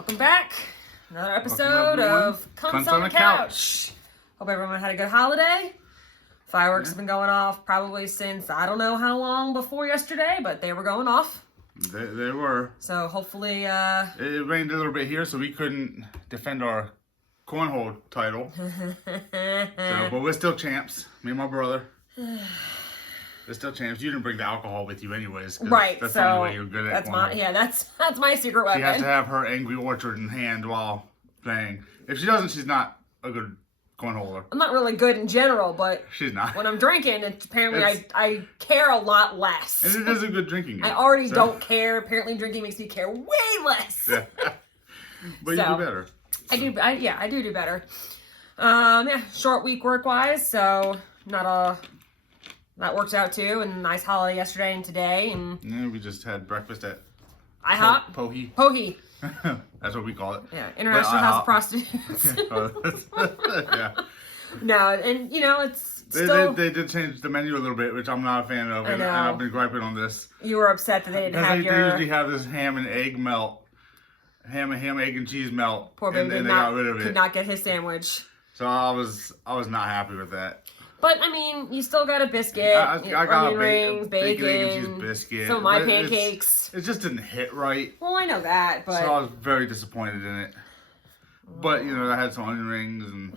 Welcome back. Another episode Welcome, of Cunts on the Couch. Hope everyone had a good holiday. Fireworks have been going off probably since I don't know how long before yesterday, but they were going off. They were. So hopefully... It rained a little bit here, so we couldn't defend our cornhole title. But we're still champs. Me and my brother. We're still champs. You didn't bring the alcohol with you anyways. Right, that's so the only way you're good at cornhole. That's my secret weapon. She has to have her Angry Orchard in hand while playing. If she doesn't, she's not a good cornholer. I'm not really good in general, but she's not. when I'm drinking, I care a lot less. And it is a good drinking game. I already don't care. Apparently drinking makes me care way less. Yeah. But you do better. I do better. Short week work-wise, so that worked out too, and nice holiday yesterday and today, and yeah, we just had breakfast at IHOP. Pohi. That's what we call it. Yeah, International House of Prostitutes. Yeah. No, and it's still... They did change the menu a little bit, which I'm not a fan of, and I've been griping on this. You were upset that they didn't have They usually have this ham and egg melt. Ham, egg, and cheese melt. Poor baby and they got rid of it. Could not get his sandwich. So I was not happy with that. But, I mean, you still got a biscuit, I got onion a rings, bacon, egg, and cheese biscuit. some of my pancakes. It just didn't hit right. Well, I know that, but... So I was very disappointed in it. But, I had some onion rings, and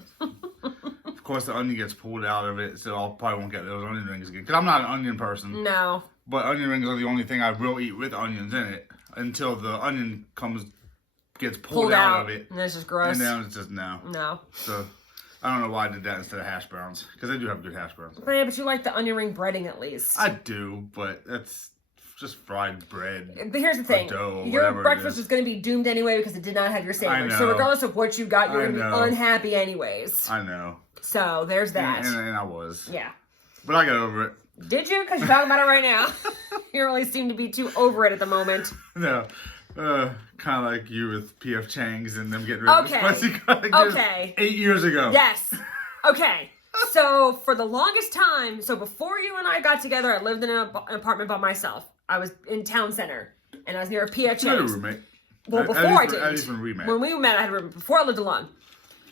of course the onion gets pulled out of it, so I probably won't get those onion rings again. Because I'm not an onion person. No. But onion rings are the only thing I will eat with onions in it until the onion gets pulled out of it. And it's just gross. And then it's just no. No. So... I don't know why I did that instead of hash browns. Because I do have good hash browns. But you like the onion ring breading at least. I do, but that's just fried bread. But here's the thing. Dough, your breakfast was going to be doomed anyway because it did not have your sandwich. So regardless of what you got, you're going to be unhappy anyways. I know. So there's that. And I was. Yeah. But I got over it. Did you? Because you're talking about it right now. You really seem to be too over it at the moment. No. Kind of like you with P.F. Chang's and them getting rid of the spicy garlic. Okay. 8 years ago. Yes. Okay. So for the longest time, before you and I got together, I lived in an apartment by myself. I was in town center, and I was near a P.F. Chang's. You had a roommate. Well, before I did. At least when we met. When we met, I had a roommate. Before I lived alone.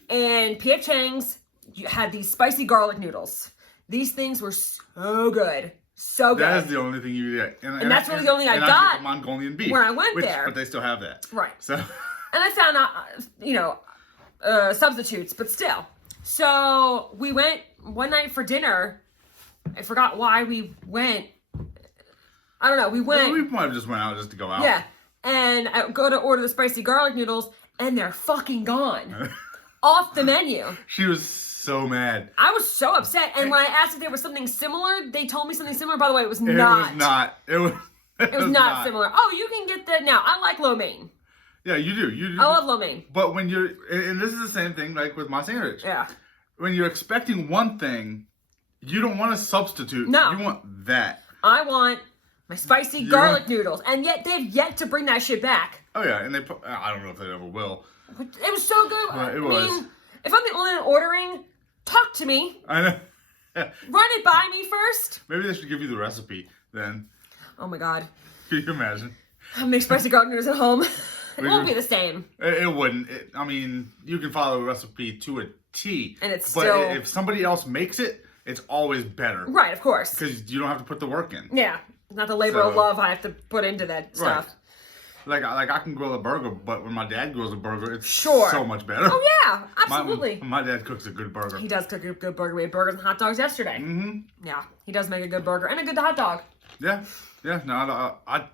And P.F. Chang's had these spicy garlic noodles. These things were so good. So good. That is the only thing you get. And that's really the only thing I got. And Mongolian beef. When I went there. But they still have that. Right. So. And I found out, substitutes, but still. So we went one night for dinner. I forgot why we went. I don't know. We went. We might have just went out just to go out. Yeah. And I go to order the spicy garlic noodles, and they're fucking gone. Off the menu. She was so mad. I was so upset. And when I asked if there was something similar, they told me something similar. By the way, it was not. It was not. It was not similar. Oh, you can get that now. I like lo mein. Yeah, you do. I love lo mein. But when and this is the same thing like with my sandwich. Yeah. When you're expecting one thing, you don't want a substitute. No. You want that. I want my spicy garlic noodles. And yet they've yet to bring that shit back. Oh, yeah. And I don't know if they ever will. It was so good. It was. If I'm the only one ordering, talk to me. I know. Run it by me first. Maybe they should give you the recipe then. Oh my God. Can you imagine? Make spicy garlic noodles at home. It won't be the same. It wouldn't. I mean, you can follow the recipe to a T. And it's but still... if somebody else makes it, it's always better. Right, of course. Because you don't have to put the work in. Yeah. Not the labor of love I have to put into that stuff. Like I can grill a burger, but when my dad grills a burger, it's so much better. Oh yeah, absolutely. My dad cooks a good burger. He does cook a good burger. We had burgers and hot dogs yesterday. Mm-hmm. Yeah, he does make a good burger and a good hot dog. Yeah. No, I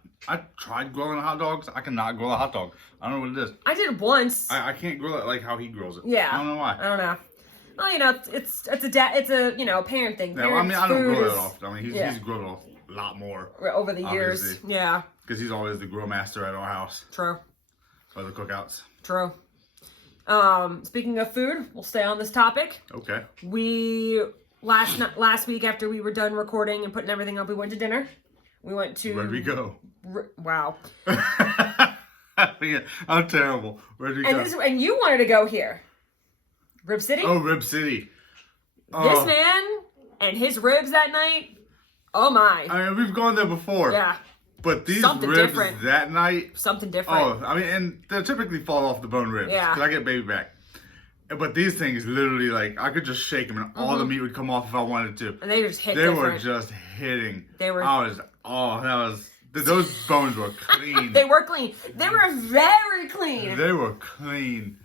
tried grilling hot dogs. I cannot grill a hot dog. I don't know what it is. I did it once. I can't grill it like how he grills it. Yeah. I don't know why. I don't know. Well, it's a parent thing. Yeah, well, I mean, I don't grill it off. I mean, he's grilled it off a lot more over the years. Obviously. Yeah. Because he's always the grill master at our house. True. Or the cookouts. True. Speaking of food, we'll stay on this topic. Okay. We last week after we were done recording and putting everything up, we went to dinner. We went to... Where'd we go? Wow. I'm terrible. Where'd we go? And you wanted to go here. Rib City? Oh, Rib City. This man and his ribs that night, oh my. I mean, we've gone there before. Yeah. But these Something ribs different. that night, Something different. oh, I mean, and they typically fall off the bone ribs. Yeah. Because I get baby back. But these things literally, like, I could just shake them and all the meat would come off if I wanted to. And they just hit They different. were just hitting. They were- Those bones were clean. They were clean. They were very clean. They were clean.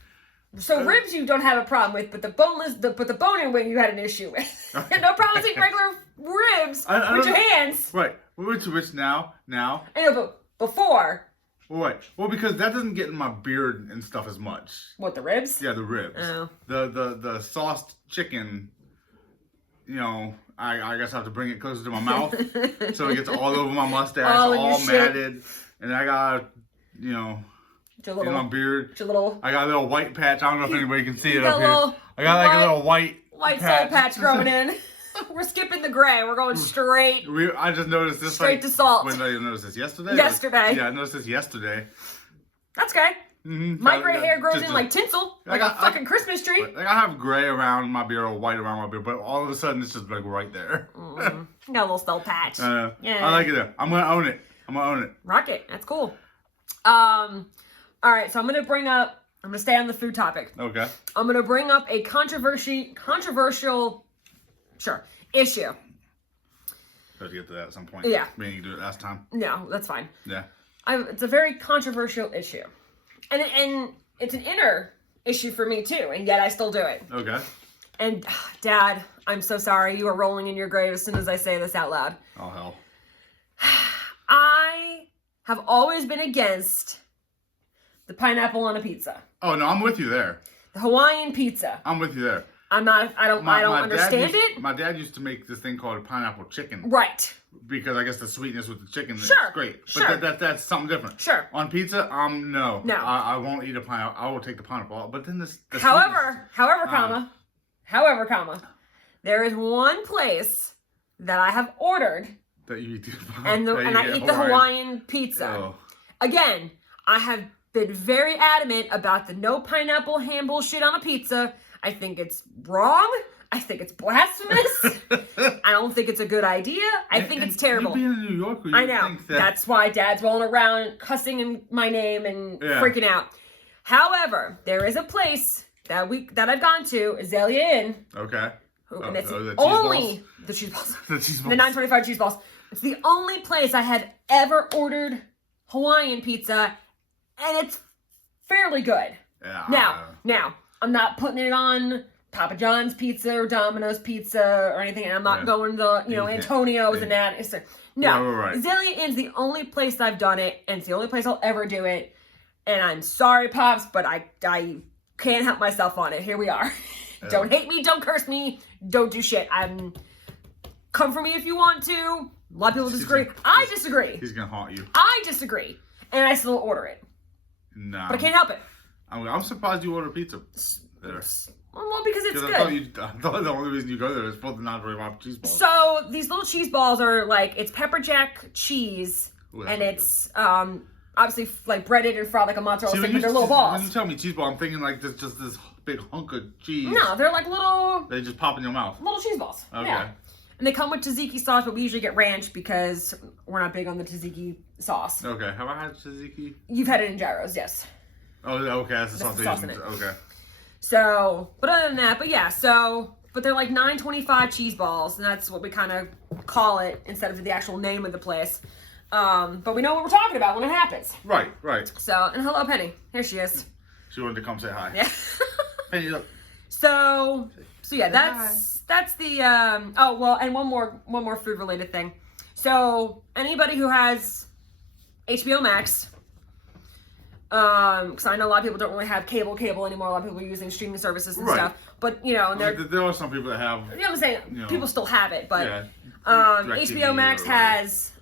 So ribs you don't have a problem with, but the boneless, but the bone-in wing you had an issue with. You had no problem eating regular ribs I with don't your know. hands. Right. Which now? I know, but before, Right. Well, because that doesn't get in my beard and stuff as much. what, the ribs? Yeah, the ribs. Oh. The sauced chicken, you know, I guess I have to bring it closer to my mouth so it gets all over my mustache, All in your all shit. matted. And I got, you know, Your in my little, beard. your little I got a little white patch. I don't know if anybody can see it got up a here. little I got like a little white soul patch growing in. We're skipping the gray. We're going straight. I just noticed this Straight to salt. When did I notice this? Yesterday? Yesterday. Yeah, I noticed this yesterday. That's okay. Mm-hmm. My gray hair grows in like tinsel, like a fucking Christmas tree. Like I have gray around my beard or white around my beard, but all of a sudden it's just like right there. Got a little soul patch. Yeah. I like it there. I'm gonna own it. I'm gonna own it. Rock it. That's cool. All right, so I'm gonna stay on the food topic. Okay. I'm gonna bring up a controversial, issue. Try to get to that at some point. Yeah. We didn't do it last time. No, that's fine. Yeah. It's a very controversial issue, and it's an inner issue for me too, and yet I still do it. Okay. And Dad, I'm so sorry. You are rolling in your grave as soon as I say this out loud. Oh hell. I have always been against the pineapple on a pizza, Oh no, I'm with you there. the Hawaiian pizza. I'm with you there. I don't My dad understand used- it. My dad used to make this thing called pineapple chicken Right. because I guess the sweetness with the chicken is Sure, great. But sure. that's something different. Sure. On pizza, no. No. I won't eat a pineapple. I will take the pineapple out. But then the However, comma, there is one place that I have ordered, that you eat and I eat the Hawaiian pizza. Oh. Again, I have been very adamant about the no pineapple ham bullshit on a pizza. I think it's wrong. I think it's blasphemous. I don't think it's a good idea. I think it's terrible. You being in New York, I know. That's why Dad's rolling around cussing in my name and freaking out. However, there is a place that I've gone to, Azalea Inn. Okay. And it's the cheese only the cheese balls. The cheese balls. The 925 cheese balls. It's the only place I have ever ordered Hawaiian pizza, and it's fairly good. Yeah. Now, I'm not putting it on Papa John's pizza or Domino's pizza or anything. And I'm not going to, Antonio's and that. No. Right. Azalea Inn's the only place I've done it, and it's the only place I'll ever do it. And I'm sorry, Pops, but I can't help myself on it. Here we are. Don't hate me, don't curse me, don't do shit. Come for me if you want to. A lot of people disagree. I disagree. He's gonna haunt you. I disagree. And I still order it. Nah. But I can't help it. I'm surprised you ordered pizza there. Well, because it's good. I thought the only reason you go there is for the 925 cheese balls. So these little cheese balls are like, it's pepper jack cheese, Ooh, and really it's obviously like breaded and fried like a mozzarella stick, but they're little When balls. you tell me cheese ball, I'm thinking like just this big hunk of cheese. No, they're like little They just pop in your mouth. cheese balls. Okay. Yeah. And they come with tzatziki sauce, but we usually get ranch because we're not big on the tzatziki sauce. Okay. Have I had tzatziki? You've had it in gyros, yes. Oh, okay. That's the That's sauce the they sauce use. in it. Okay. So, but other than that, but they're like 925 cheese balls, and that's what we kind of call it instead of the actual name of the place. But we know what we're talking about when it happens. Right. So, and hello, Penny. Here she is. She wanted to come say hi. Yeah. Penny, look. So yeah, that's the oh well, and one more food related thing. So anybody who has HBO Max, because I know a lot of people don't really have cable anymore. A lot of people are using streaming services and stuff. But and there are some people that have. You know what I'm saying? People still have it, but Yeah. HBO Max has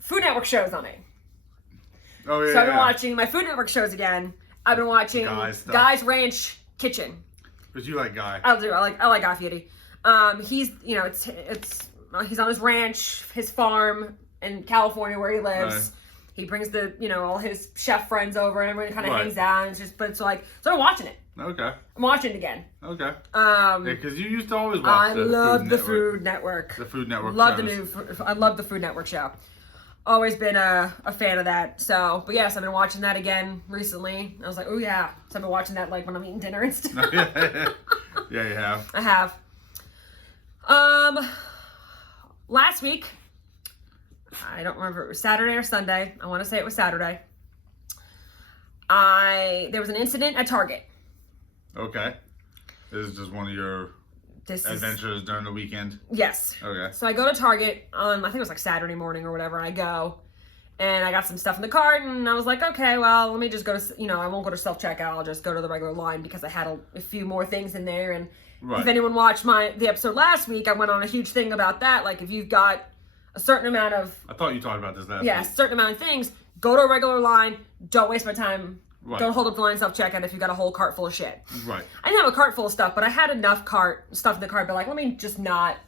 Food Network shows on it. Oh yeah. So I've been watching my Food Network shows again. I've been watching Guy's Ranch Kitchen. But you like Guy. I like Guy Fieri. He's he's on his ranch, his farm in California where he lives. Right. He brings all his chef friends over and everyone kind of Right. hangs out and so I'm watching it. Okay. I'm watching it again. Okay. Because you used to always watch I love the Food Network. The Food Network. Love shows. I love the Food Network show. always been a fan of that. So, but yes, I've been watching that again recently. I was like, oh yeah. So I've been watching that like when I'm eating dinner and stuff. Yeah, you have. I have. Last week, I don't remember if it was Saturday or Sunday. I want to say it was Saturday. There was an incident at Target. Okay. This is just one of your adventures during the weekend? Yes. Okay. So I go to Target on, I think it was like Saturday morning or whatever. I go, and I got some stuff in the cart, and I was like, okay, well, let me just go to, I won't go to self-checkout. I'll just go to the regular line because I had a few more things in there. And if anyone watched the episode last week, I went on a huge thing about that. Like, if you've got a certain amount of... I thought you talked about this last week. Yeah, a certain amount of things. Go to a regular line. Don't waste my time. Right. Don't hold up the line self-checkout if you got a whole cart full of shit. Right. I didn't have a cart full of stuff, but I had enough stuff in the cart, but like, let me just not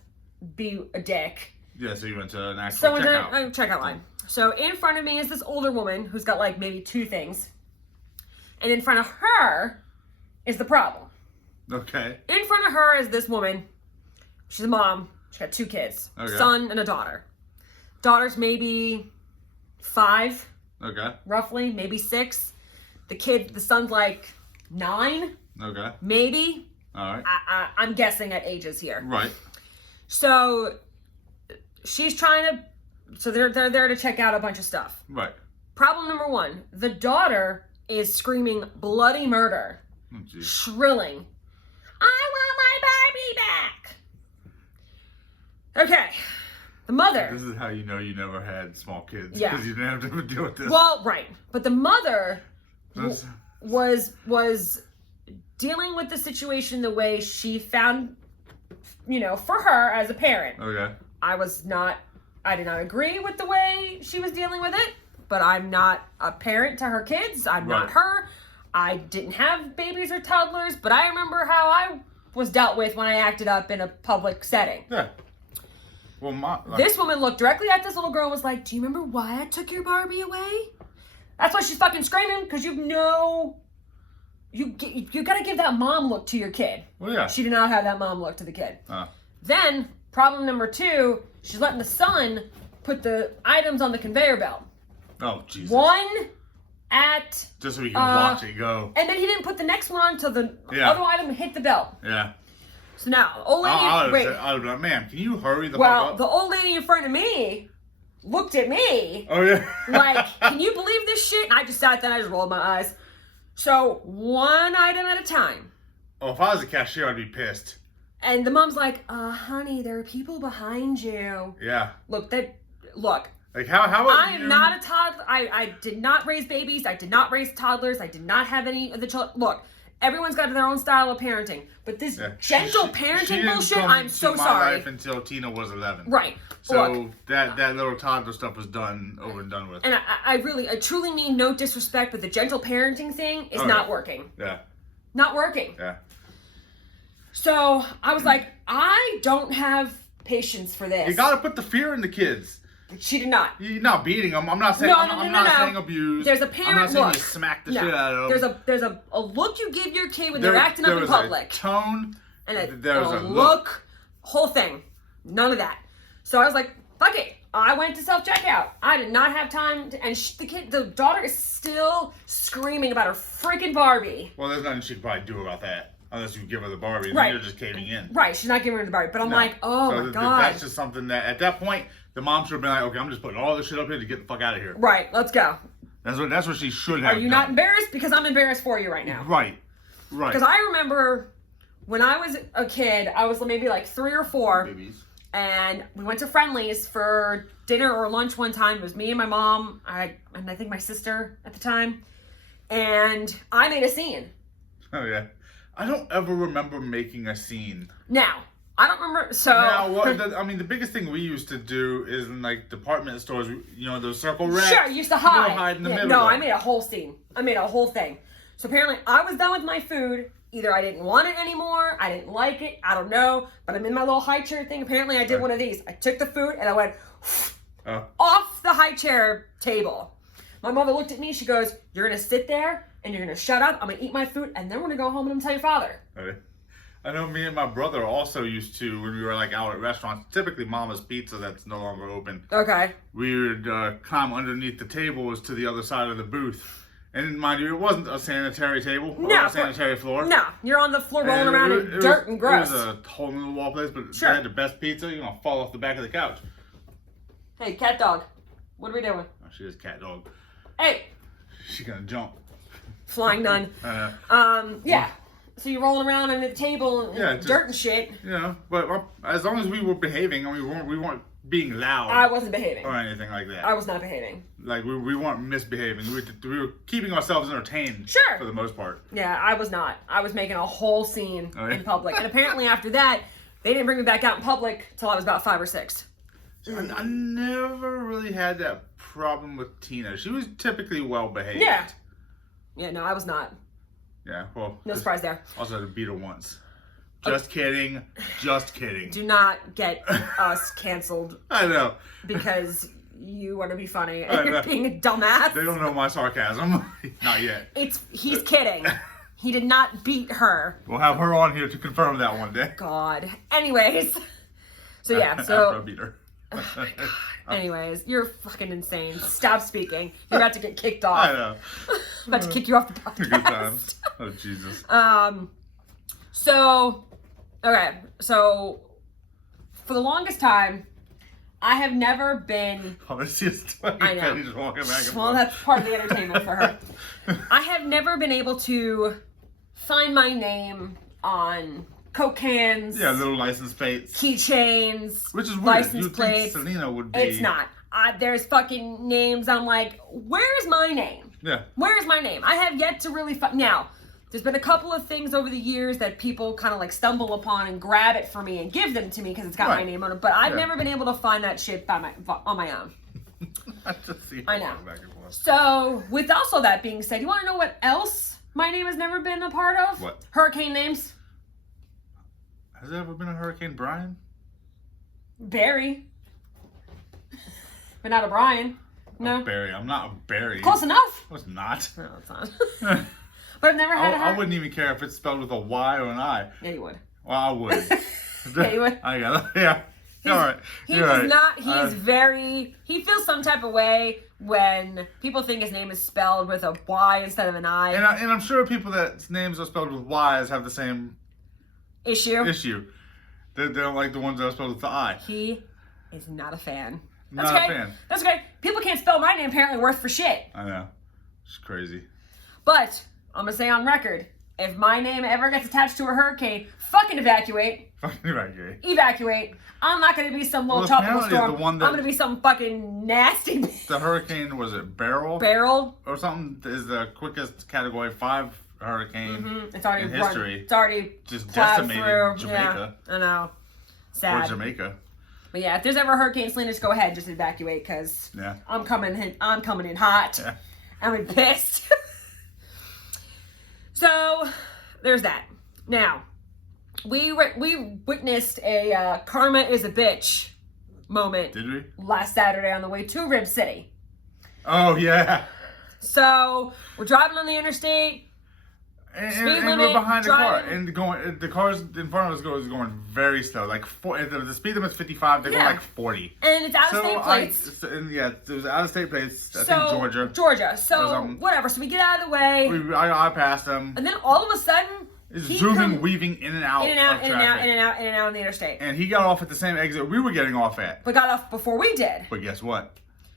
be a dick. Yeah, so you went to an actual checkout. Checkout line. So in front of me is this older woman who's got like maybe 2 things. And in front of her is the problem. Okay. In front of her is this woman. She's a mom. She's got 2 kids. Okay. Son and a daughter. Daughter's maybe 5. Okay. Roughly, maybe 6. The son's like 9. Okay. Maybe. All right. I'm guessing at ages here. Right. So she's trying to. So they're there to check out a bunch of stuff. Right. Problem number 1: the daughter is screaming bloody murder, shrilling, "I want my Barbie back!" Okay. The mother. This is how you know you never had small kids. Yeah. Because you didn't have to deal with this. Well, right. But the mother was dealing with the situation the way she found, for her as a parent. Okay. I did not agree with the way she was dealing with it, but I'm not a parent to her kids. I'm not her. I didn't have babies or toddlers, but I remember how I was dealt with when I acted up in a public setting. Yeah. Well, this woman looked directly at this little girl and was like, "Do you remember why I took your Barbie away?" That's why she's fucking screaming, because you gotta give that mom look to your kid. Well, yeah. She did not have that mom look to the kid. Then, problem number 2, she's letting the son put the items on the conveyor belt. Oh, Jesus. One at... Just so we can watch it go. And then he didn't put the next one until the other item hit the belt. Yeah. So now, the old lady... I would have been like, ma'am, can you hurry the fuck up? Well, the old lady in front of me looked at me. Oh, yeah. Like, can you believe this shit? And I just sat there and I just rolled my eyes. So, one item at a time. Oh, if I was a cashier, I'd be pissed. And the mom's like, honey, there are people behind you. Yeah. Look. Like, how I am not a toddler. I did not raise babies. I did not raise toddlers. I did not have any of the children. Look, everyone's got their own style of parenting. But this gentle parenting bullshit, I'm so sorry. My life until Tina was 11. Right. So look, that little toddler stuff was done, over and done with. And I truly mean no disrespect, but the gentle parenting thing is not working. Yeah. Not working. Yeah. So I was like, I don't have patience for this. You gotta put the fear in the kids. She did not. You're not beating them. I'm not saying. I'm not saying abuse. There's a parent I'm not saying look. you smack the shit out of them. There's a look you give your kid when they're acting up in public. A tone. And there's a look. Whole thing. None of that. So I was like, fuck it. I went to self-checkout. I did not have time to, and the daughter is still screaming about her freaking Barbie. Well, there's nothing she could probably do about that. Unless you give her the Barbie, right. Then you're just caving in. Right, she's not giving her the Barbie. But I'm like, oh my God. That's just something that, at that point, the mom should have been like, okay, I'm just putting all this shit up here to get the fuck out of here. Right, let's go. That's what she should have done. Are you not embarrassed? Because I'm embarrassed for you right now. Right. Because I remember when I was a kid, I was maybe like 3 or 4. Babies. And we went to Friendly's for dinner or lunch one time. It was me and my mom, and I think my sister at the time. And I made a scene. Oh, yeah. I don't ever remember making a scene. Now, I don't remember, so... Now, the biggest thing we used to do is in, like, department stores, those circle racks. Sure, you used to hide. Hide in the middle. No, I made a whole scene. I made a whole thing. So apparently, I was done with my food. Either I didn't want it anymore, I didn't like it, I don't know. But I'm in my little high chair thing. Apparently, I did one of these. I took the food, and I went off the high chair table. My mother looked at me. She goes, "You're going to sit there, and you're going to shut up. I'm going to eat my food, and then we're going to go home and I'm going to tell your father." Okay. I know me and my brother also used to, when we were like out at restaurants, typically Mama's Pizza that's no longer open, Okay. we would climb underneath the tables to the other side of the booth. And mind you, it wasn't a sanitary table or No, a sanitary floor. No, you're on the floor rolling And around in dirt and gross. It was a hole in the wall place, but Sure. they had the best pizza. You're going to fall off the back of the couch. Hey, cat dog. What are we doing? Oh, she is cat dog. Hey, She's going to jump. flying nun. Yeah. So you're rolling around on the table and Yeah, just- dirt and shit. You know, but as long as we were behaving and we weren't being loud I wasn't behaving. or anything like that. I was not behaving. Like, we weren't misbehaving. We were keeping ourselves entertained. Sure. For the most part. Yeah, I was not. I was making a whole scene Oh, yeah? in public. And apparently after that, they didn't bring me back out in public till I was about 5 or 6. I never really had that problem with Tina. She was typically well behaved. Yeah. Yeah, no, I was not. Yeah, well. No surprise there. Also had to beat her once. Just kidding. Just kidding. Do not get us canceled I know. because you want to be funny I and you're know. being a dumbass. They don't know my sarcasm. Not yet. He's kidding. He did not beat her. We'll have her on here to confirm that one day. God. Anyways. So yeah, After I so beat her. anyways, you're fucking insane. Stop speaking. You're about to get kicked I off. know. I'm about to kick you off the podcast. Good times. Oh, Jesus. So, okay, so for the longest time, I have never been. Oh, this is I know. Penny's walking back and Well, forth. that's part of the entertainment for her. I have never been able to find my name on Coke cans, Yeah, little license plates. keychains, Which is weird. license You'd plates. think Selena would be. It's not. There's fucking names. I'm like, where's my name? Yeah. Where's my name? I have yet to really find. Now, there's been a couple of things over the years that people kind of like stumble upon and grab it for me and give them to me because it's got my Right. name on it. But I've Yeah. never been able to find that shit on my own. I just see her I know. walking back and forth. So, with also that being said, you want to know what else my name has never been a part of? What? Hurricane names. Has there ever been a Hurricane Brian? Barry. But not a Brian. No. Barry. I'm not a Barry. Close enough. I was not. No, it's not. But I've never had a I wouldn't even care if it's spelled with a Y or an I. Yeah, you would. Well, I would. Yeah, you would. I got it. Yeah. All right. He You're does right. not. He is very. He feels some type of way when people think his name is spelled with a Y instead of an I. And I'm sure people that names are spelled with Y's have the same Issue. issue. They don't like the ones that are spelled with the I. He is not a fan. That's Not okay. a fan. That's okay. People can't spell my name apparently worth for shit. I know. It's crazy. But I'm gonna say on record, if my name ever gets attached to a hurricane, fucking evacuate. Fucking right, Gary. Evacuate. I'm not gonna be some little Well, tropical apparently storm. the one that- I'm gonna be some fucking nasty The hurricane, was it Beryl barrel. or something, is the quickest Category 5 hurricane It's already in run. history. It's already Just plowed decimated through. Jamaica. Yeah, I know. Or Sad. Jamaica. But yeah, if there's ever a hurricane, Selena, just go ahead, just evacuate, because Yeah. I'm coming in hot. Yeah. I'm pissed. So there's that. Now, we witnessed a karma is a bitch moment Did we? last Saturday on the way to Rib City. Oh, yeah. So we're driving on the interstate. And Speed we're limit, behind the car, driving. and the cars in front of us is going very slow. Like the speed limit's 55, they're Yeah. going like 40. And it's out of state plates. Yeah, there's out of state plates. I So think Georgia. Georgia. So Or something. whatever. So we get out of the way, I passed them. and then all of a sudden, It's he zooming, come- weaving in and out, in and out, of in and out, traffic. in and out, in and out on the interstate. And he got off at the same exit we were getting off at. But got off before we did. But guess what?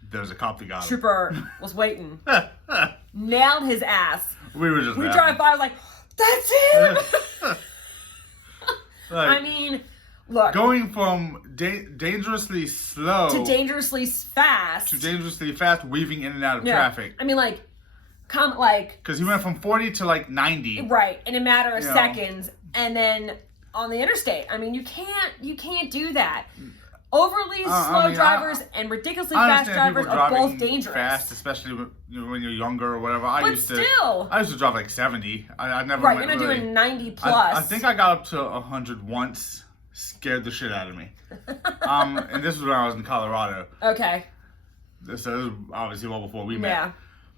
There was a cop that got him. Trooper was waiting. Nailed his ass. We were just We laughing. drive by, I was like, that's him! Like, I mean, look, going from dangerously slow to dangerously fast. to dangerously fast, weaving in and out of Yeah. traffic. I mean, like, Because he went from 40 to like 90. right, in a matter of You know. seconds, and then on the interstate. I mean, you can't do that. Overly slow I mean, drivers and ridiculously I fast understand drivers people are driving both dangerous. fast, especially when you're younger or whatever. I But used still. to drive like 70. I never Right, went you're not really, doing 90 plus. I think I got up to 100 once. Scared the shit out of me. And this was when I was in Colorado. Okay, So this was obviously well before we met. yeah.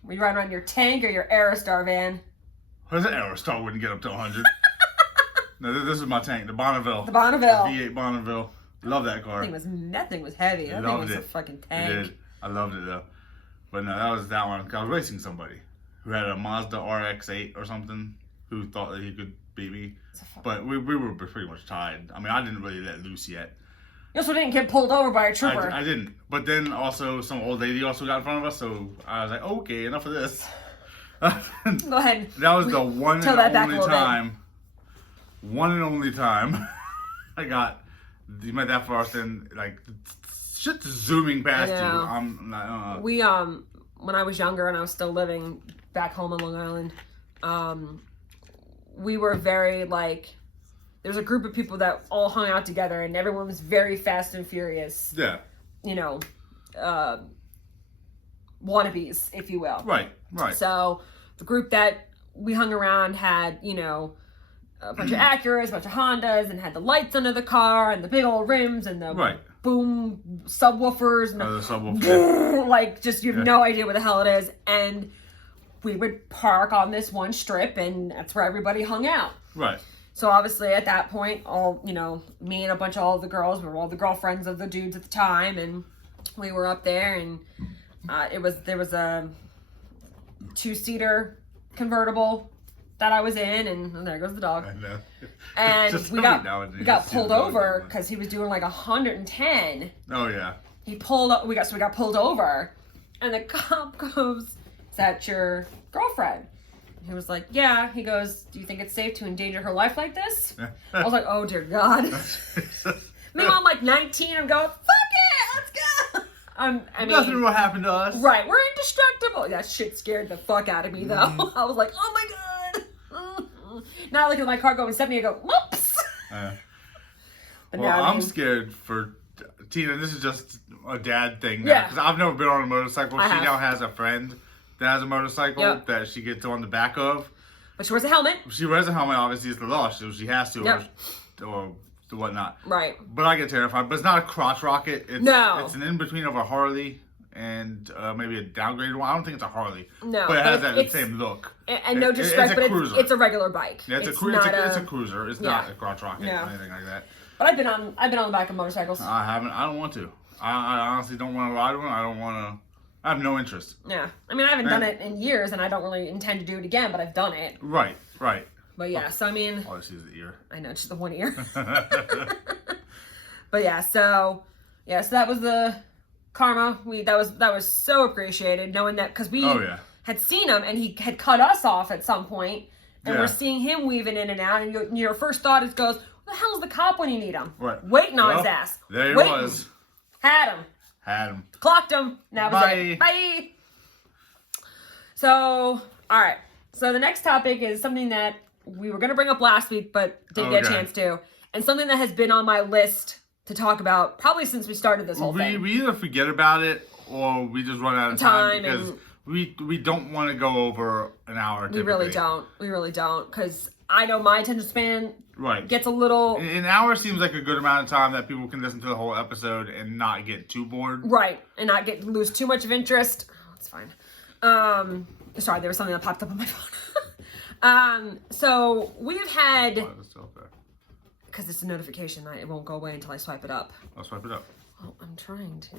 Were you riding around your tank or your Aerostar van? What is it? Aerostar wouldn't get up to 100. No, this is my tank, the Bonneville. The Bonneville. The V8 Bonneville. Love that car. That thing was heavy. That thing was a fucking tank. It did. I loved it though. But no, that was that one. I was racing somebody who had a Mazda RX-8 or something who thought that he could beat me. But we were pretty much tied. I mean, I didn't really let loose yet. You also didn't get pulled over by a trooper. I didn't. But then also some old lady also got in front of us, so I was like, okay, enough of this. Go ahead. That was the one Tell that and back a only little bit. time. One and only time I got you met that first and like shit's zooming past you. I know. I'm not. We when I was younger and I was still living back home on Long Island, we were very like there's a group of people that all hung out together and everyone was very fast and furious. Yeah. You know, wannabes, if you will. Right. So the group that we hung around had, you know, a bunch of Acuras, a bunch of Hondas, and had the lights under the car, and the big old rims, and the boom subwoofers, and the subwoofer. like, just you have no idea what the hell it is. And we would park on this one strip, and that's where everybody hung out. Right. So obviously at that point, all, you know, me and a bunch of all the girls were all the girlfriends of the dudes at the time, and we were up there, and there was a 2-seater convertible that I was in, and there goes the dog. I know. And we got pulled over because he was doing like 110. Oh yeah. He pulled up. We got pulled over, and the cop goes, "Is that your girlfriend?" And he was like, "Yeah." He goes, "Do you think it's safe to endanger her life like this?" I was like, "Oh dear God." Meanwhile, I'm like 19. I'm going, "Fuck it, let's go." I mean, nothing will happen to us. Right, we're indestructible. That shit scared the fuck out of me, though. I was like, oh my God. Now I look at my car going 70, I go, whoops. Well, I'm scared for Tina. This is just a dad thing now. Yeah. Because I've never been on a motorcycle. I She have. now has a friend that has a motorcycle that she gets on the back of. But she wears a helmet. She wears a helmet, obviously, it's the law, so she has to, Yep. or whatnot. Right. But I get terrified. But it's not a crotch rocket. It's, No. It's an in-between of a Harley and maybe a downgraded one. I don't think it's a Harley. No. But it has that it's, same look. And no disrespect, but it's a regular bike. Yeah, it's a cruiser. It's not a crotch rocket or anything like that. But I've been on the back of motorcycles. I haven't. I don't want to. I honestly don't want to ride one. I don't want to. I have no interest. Yeah. I mean, I haven't done it in years, and I don't really intend to do it again, but I've done it. Right. But yeah, so I mean... All I see is the ear. I know, just the one ear. But yeah, so that was the karma. That was so appreciated, knowing that, because we had seen him, and he had cut us off at some point, and we're seeing him weaving in and out, and your first thought is where the hell's the cop when you need him? Right. Waiting on his ass. There he was. Had him. Clocked him. Now was it. Bye. So, all right. So the next topic is something that we were going to bring up last week, but didn't get a chance to. And something that has been on my list to talk about probably since we started this whole thing. We either forget about it or we just run out of time because we don't want to go over an hour. Typically. We really don't. Because I know my attention span gets a little... An hour seems like a good amount of time that people can listen to the whole episode and not get too bored. Right. And not lose too much of interest. Oh, it's fine. Sorry, there was something that popped up on my phone. So we've had... Why is it still up there? Because it's a notification. It won't go away until I swipe it up. I'll swipe it up. Oh, I'm trying to.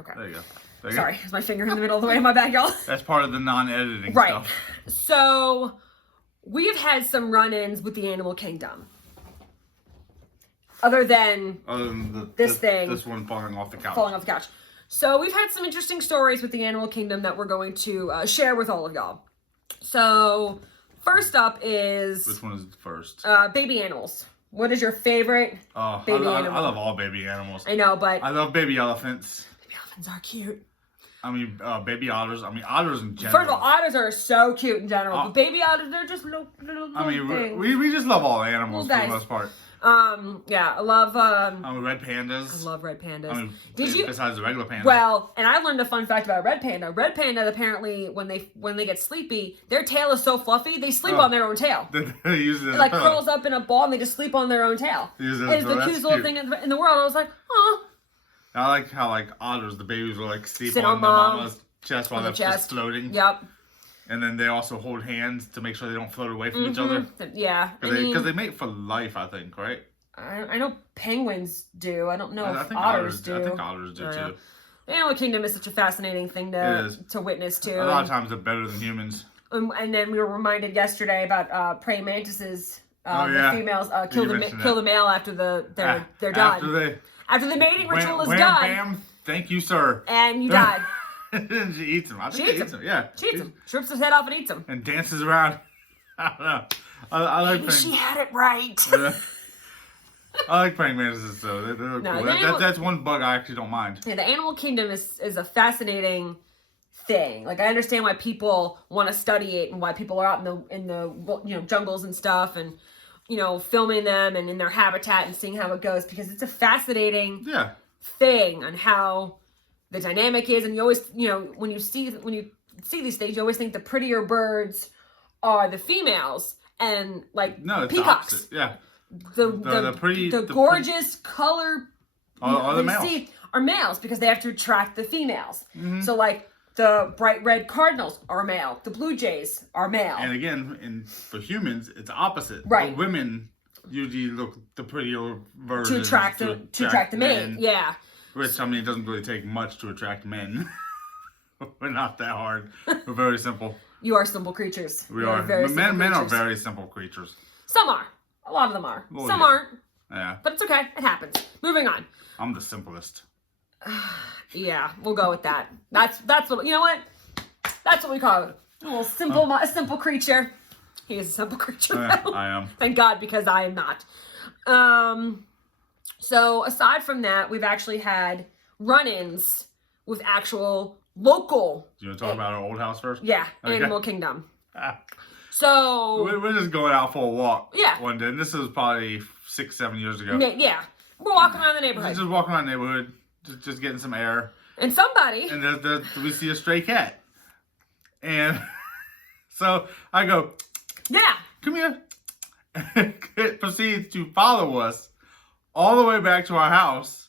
Okay. There you go. Sorry, it's my finger in the middle of the way in my bag, y'all. That's part of the non-editing right. stuff. So, we have had some run-ins with the animal kingdom. Other than this one falling off the couch. So, we've had some interesting stories with the animal kingdom that we're going to share with all of y'all. So, first up is... Which one is first? Baby animals. What is your favorite baby animal? I love all baby animals. I know, but... I love baby elephants. Baby elephants are cute. I mean, baby otters. I mean, otters in general. First of all, otters are so cute in general. But baby otters, they're just little I mean, things. we just love all animals for the most part. Yeah, I love... red pandas. I love red pandas. I mean, besides the regular panda. Well, and I learned a fun fact about red panda. Red panda, apparently, when they get sleepy, their tail is so fluffy, they sleep on their own tail. They use it as it curls up in a ball, and they just sleep on their own tail. It's the cutest little thing in the world. I was like, oh. I like how, otters, the babies will, sleep on the mama's chest while they're just floating. Yep. And then they also hold hands to make sure they don't float away from each other. Yeah. Because they mate for life, I think, right? I know penguins do. I don't know I if think otters do. I think otters do too. The animal kingdom is such a fascinating thing to witness to. A lot of times they're better than humans. And then we were reminded yesterday about praying mantises. The females kill the male after they're done. After the mating ritual is done. Bam, thank you, sir. And you died. She eats him. I think she eats him. Yeah. She eats him. She rips his head off and eats him. And dances around. I don't know. I like Maybe she had it right. I like praying mantises, though. They're cool. That's one bug I actually don't mind. Yeah, the animal kingdom is a fascinating thing. Like, I understand why people want to study it and why people are out in the jungles and stuff and filming them and in their habitat and seeing how it goes, because it's a fascinating thing on how the dynamic is. And you always, when you see these things, you always think the prettier birds are the females, and it's peacocks. The gorgeous color are the males. See are males because they have to attract the females. So the bright red cardinals are male. The blue jays are male. And again, for humans, it's opposite. Right. The women usually look the prettier versions to attract the mate. Yeah. Which, it doesn't really take much to attract men. We're not that hard. We're very simple. You are simple creatures. We are. Men are very simple creatures. Some are. A lot of them are. Well, some aren't. Yeah. But it's okay. It happens. Moving on. I'm the simplest. Yeah, we'll go with that. That's what, that's what we call it. A simple creature. He is a simple creature. I am. Thank God, because I am not. So aside from that, we've actually had run-ins with actual local. Do you want to talk about our old house first? Yeah, okay. Animal Kingdom. So we're just going out for a walk. Yeah. One day. And this was probably 6-7 years ago. Yeah. We're walking around the neighborhood. Just walking around the neighborhood, just getting some air. And somebody. And we see a stray cat. And so I go, yeah, come here. It proceeds to follow us all the way back to our house.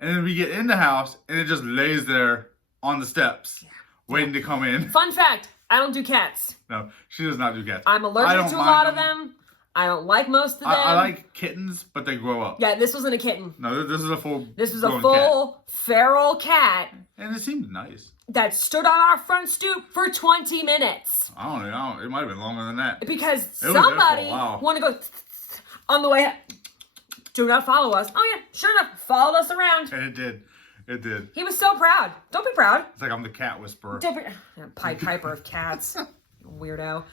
And then we get in the house and it just lays there on the steps, waiting to come in. Fun fact, I don't do cats. No, she does not do cats. I'm allergic to a lot of them. I don't like most of them. I like kittens, but they grow up. Yeah, this wasn't a kitten. No, this is a full. This was a full feral cat. And it seemed nice. That stood on our front stoop for 20 minutes. I don't know. It might have been longer than that. Because somebody wanted to go on the way. Do not follow us. Oh yeah, sure enough, followed us around. And it did. It did. He was so proud. Don't be proud. It's like I'm the cat whisperer. Pied Piper of cats. Weirdo.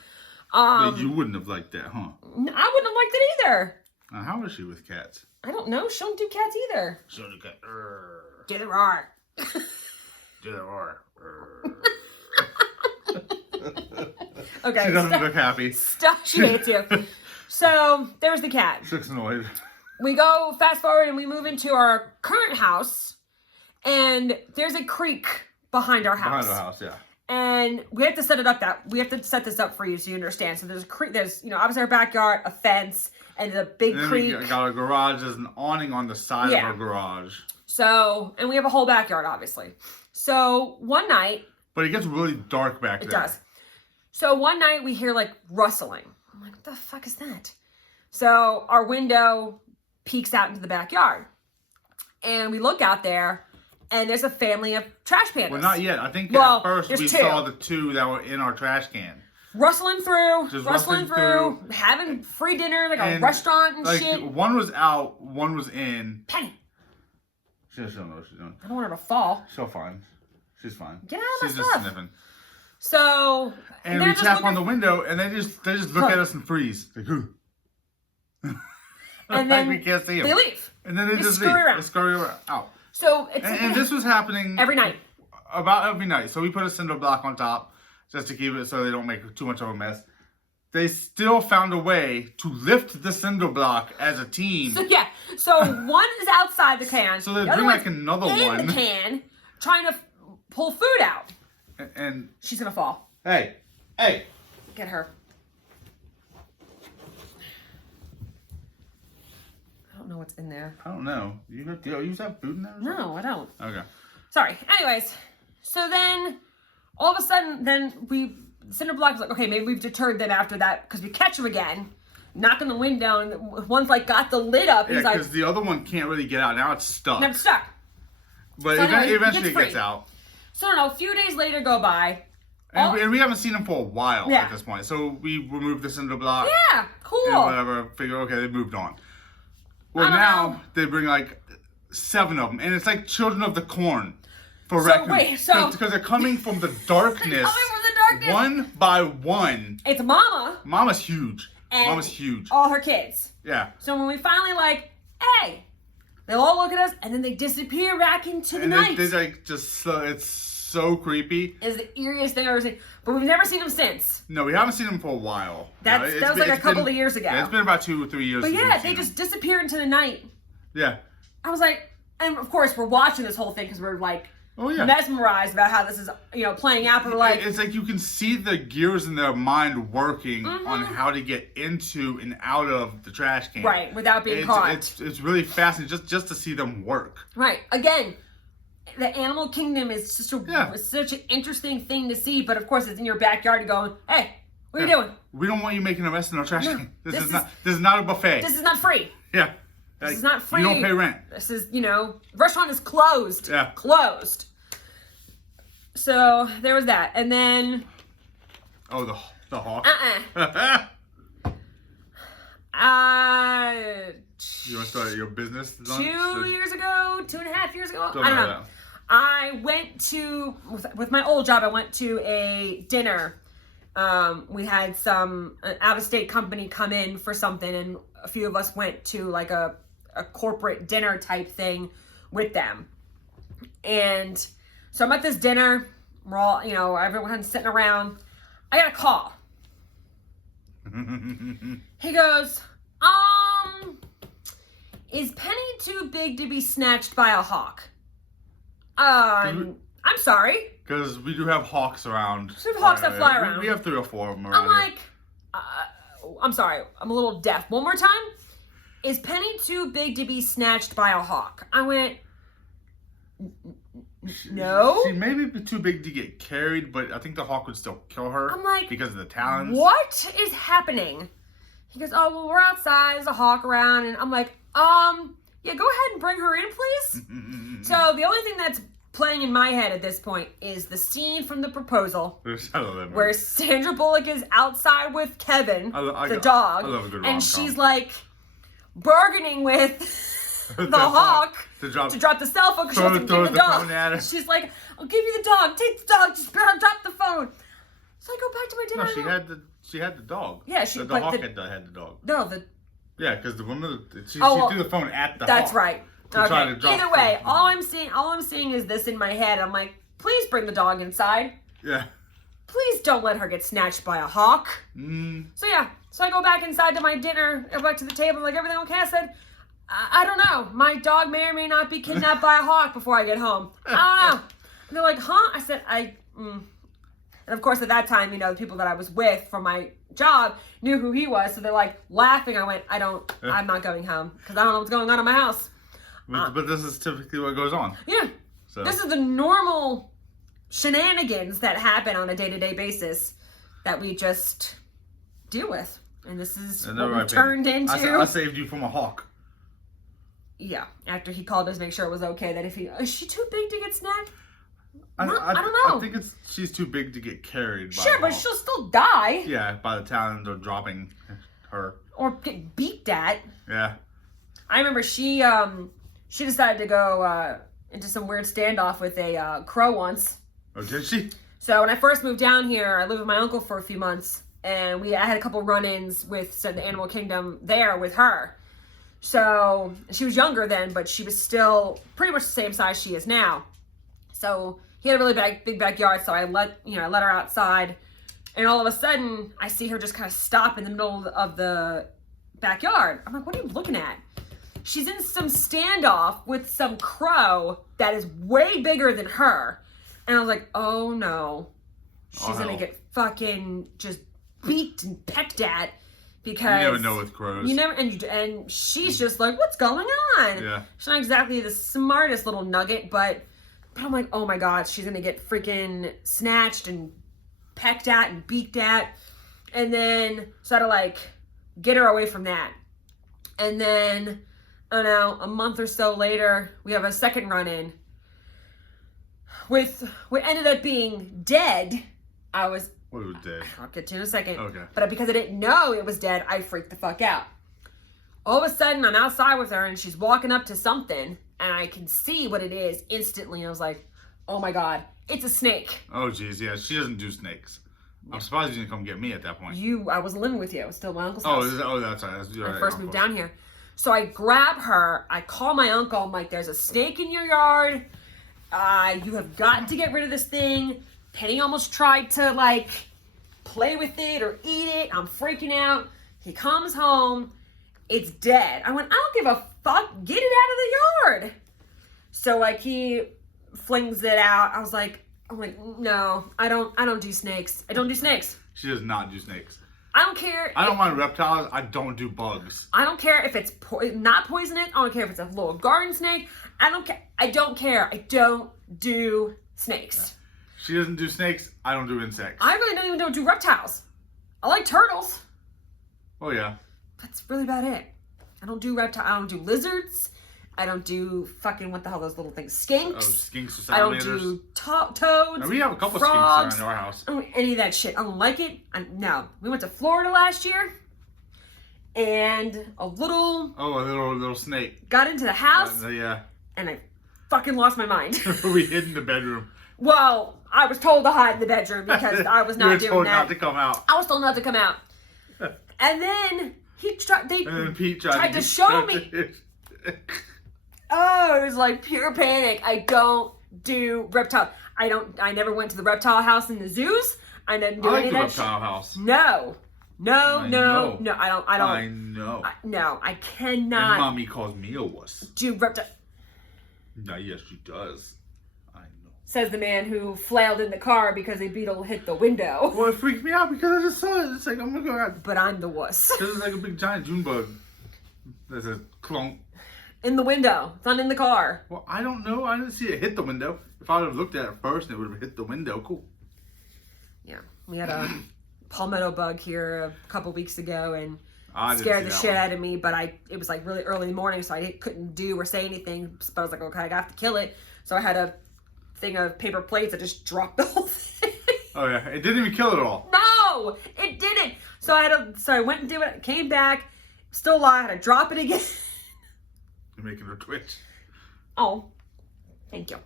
You wouldn't have liked that, huh? I wouldn't have liked it either. How is she with cats? I don't know. She don't do cats either. She don't do cat. Do the roar. Do the roar. Okay. She doesn't look happy. Stop. She hates you. So there's the cat. She looks annoyed. We go fast forward and we move into our current house, and there's a creek behind our house. Behind our house, yeah. And we have to set it up we have to set this up for you so you understand. So there's a creek, there's, obviously our backyard, a fence, and the big creek. We got a garage, there's an awning on the side of our garage. So, and we have a whole backyard, obviously. So one night. But it gets really dark back there. It does. So one night we hear rustling. I'm like, what the fuck is that? So our window peeks out into the backyard. And we look out there. And there's a family of trash pandas. Well, not yet. I think at first we saw the two that were in our trash can. Rustling through, having free dinner, a restaurant and shit. One was out, one was in. Penny. She doesn't know what she's doing. I don't want her to fall. She'll fine. She's fine. Get out of my stuff. She's just sniffing. So. And we tap on the window and they just look at us and freeze. Like, who? And then we can't see them. They leave. And then they just scurry around. They scurry around. Out. So it's and this was happening every night. About every night. So we put a cinder block on top just to keep it so they don't make too much of a mess. They still found a way to lift the cinder block as a team. So one is outside the can. So they bring another one in the can, trying to pull food out. And she's gonna fall. Hey, get her. I don't know what's in there. I don't know. You have food in there? No, I don't. Okay. Sorry. Anyways, so then all of a sudden, then we cinder block was like, okay, maybe we've deterred them after that because we catch them again, knocking the wind down. And one's like got the lid up. Yeah, He's like, because the other one can't really get out. Now it's stuck. never stuck. But So anyway, eventually it free. gets out. So I don't know, a few days later go by. And we haven't seen them for a while Yeah. at this point. So we removed the cinder block. Yeah, cool. And whatever. Figure, okay, they moved on. Well, I don't now know. they bring like 7 of them. And it's like Children of the Corn for So, raccoons. wait, so- Because they're coming from the darkness. Coming from the darkness. One by one. It's Mama Mama's huge. and Mama's huge. all her kids. Yeah. So when we finally like, hey, they'll all look at us and then they disappear back into the And night. they like just so it's so creepy. It's the eeriest thing I've ever seen. But we've never seen them since. No, we haven't seen them for a while. That It's was been- like a it's couple been- of years ago. Yeah, it's been about 2 or 3 years. But since yeah, we've they seen just them. disappear into the night. Yeah. I was like, and of course we're watching this whole thing because we're like Oh yeah. mesmerized about how this is, playing out. But we're like, It's like you can see the gears in their mind working Mm-hmm. on how to get into and out of the trash can. right, without being caught. It's really fascinating just to see them work. Right. Again, the animal kingdom is just Yeah. it's such an interesting thing to see. But of course, it's in your backyard. You're going, hey, what are Yeah. you doing? We don't want you making a mess in our trash can. This this is is- not a buffet. This is not free. Yeah. This Like, is not free. You don't pay rent. This is, restaurant is closed. Yeah. Closed. So there was that. And then, Oh, the hawk. You want to start your business lunch? 2 years ago, 2.5 years ago, Don't I don't know know. that. I went to, with my old job, I went to a dinner. We had some out-of-state company come in for something, and a few of us went to like a corporate dinner type thing with them. And so I'm at this dinner, we're all, everyone's sitting around. I got a call. He goes, is Penny too big to be snatched by a hawk? I'm sorry. Because we do have hawks around. So we have hawks that fly we- around. We have 3 or 4 of them around I'm here. like, I'm sorry, I'm a little deaf. One more time. Is Penny too big to be snatched by a hawk? I went, no. She may be too big to get carried, but I think the hawk would still kill her. I'm like, because of the talons. what is happening? He goes, oh, well, we're outside. There's a hawk around. And I'm like, yeah, go ahead and bring her in, please. So the only thing that's playing in my head at this point is the scene from The Proposal I love that movie. where Sandra Bullock is outside with Kevin, I the dog, I love a good rom-com. and she's like bargaining with the hawk to drop the cell phone because she wants to throws give the the dog. phone at her. She's like, I'll give you the dog. Take the dog. Just drop the phone. So I go back to my dinner. No, she and had the dog. Yeah, the but hawk the- had the dog. no, Yeah, because the woman she well, threw the phone at the that's hawk. right. to try to Okay. drop Either way, the- all I'm seeing is this in my head. I'm like, please bring the dog inside. Yeah. Please don't let her get snatched by a hawk. So yeah, so I go back inside to my dinner, go back to the table, like, everything okay? I said, I don't know. My dog may or may not be kidnapped by a hawk before I get home. I don't know. And they're like, huh? I said, And of course, at that time, the people that I was with for my job knew who he was. So they're like laughing. I went, I'm not going home because I don't know what's going on in my house. But this is typically what goes on. Yeah. So This is the normal shenanigans that happen on a day-to-day basis that we just deal with. And this is And what they're we right, turned baby. into. I saved you from a hawk. Yeah, after he called us to make sure it was okay, that if is she too big to get snapped? I don't know. I think she's too big to get carried by Sure, a but hawk. she'll still die. Yeah, by the talons or dropping her. Or get beaked at. Yeah. I remember she decided to go into some weird standoff with a crow once. Oh, did she? So when I first moved down here, I lived with my uncle for a few months, and I had a couple run-ins with the Animal Kingdom there with her. So she was younger then, but she was still pretty much the same size she is now. So he had a really big backyard, so I let her outside, and all of a sudden I see her just kind of stop in the middle of the backyard. I'm like, what are you looking at? She's in some standoff with some crow that is way bigger than her. And I was like, oh no. She's gonna get fucking just beaked and pecked at because You never know with crows. and she's just like, what's going on? Yeah. She's not exactly the smartest little nugget, but I'm like, oh my god, she's gonna get freaking snatched and pecked at and beaked at. And then, so I had to like get her away from that. And then, I don't know, a month or so later, we have a second run-in with what ended up being dead. What was dead? I'll get to in a second. Okay. But because I didn't know it was dead, I freaked the fuck out. All of a sudden, I'm outside with her and she's walking up to something and I can see what it is instantly. And I was like, oh my God, it's a snake. Oh, geez, yeah, she doesn't do snakes. I'm surprised you didn't come get me at that point. I wasn't living with you. I was still at my uncle's house. That's right. That's When I first moved down here. So I grab her, I call my uncle, I'm like, there's a snake in your yard. You have got to get rid of this thing. Penny almost tried to like play with it or eat it. I'm freaking out. He comes home. It's dead. I went, I don't give a fuck. Get it out of the yard. So like he flings it out. I'm like, no, I don't do snakes. I don't do snakes. She does not do snakes. I don't care. I don't mind reptiles. I don't do bugs. I don't care if it's not poisonous. I don't care if it's a little garden snake. I don't care. I don't care. I don't do snakes. She doesn't do snakes. I don't do insects. I really don't do reptiles. I like turtles. Oh, yeah. That's really about it. I don't do reptiles. I don't do lizards. I don't do fucking, what the hell, those little things? Skinks. Oh, skinks or I don't salamanders. do toads. And we have a couple frogs. skinks around our house. I don't do any of that shit. I don't like it. No. We went to Florida last year. And a little snake. got into the house. Yeah. And I fucking lost my mind. We hid in the bedroom. Well, I was told to hide in the bedroom because I was not you were doing told that. not to come out. I was told not to come out. And then And then Pete tried to show me. Oh, it was like pure panic. I don't do reptile. I never went to the reptile house in the zoos. I didn't do I like any the of that reptile shit. house. No. I know. No, I don't. I know. No, I And cannot Mommy calls me a wuss. do reptile. No, yes, she does. I know. Says the man who flailed in the car because a beetle hit the window. Well, it freaked me out because I just saw it. It's like, I'm gonna go out. But I'm the wuss. Because it's like a big giant June bug. There's a clunk. In the window. It's not in the car. Well, I don't know. I didn't see it hit the window. If I would have looked at it first, it would have hit the window. Cool. Yeah. We had a palmetto bug here a couple weeks ago and I scared the shit out of me, but it was like really early in the morning, so I couldn't do or say anything. But I was like, okay, I have to kill it. So I had a thing of paper plates. I just dropped the whole thing. Oh yeah, it didn't even kill it all. No, it didn't. So I went and did it. Came back, still alive. I had to drop it again. You're making her twitch. Oh, thank you.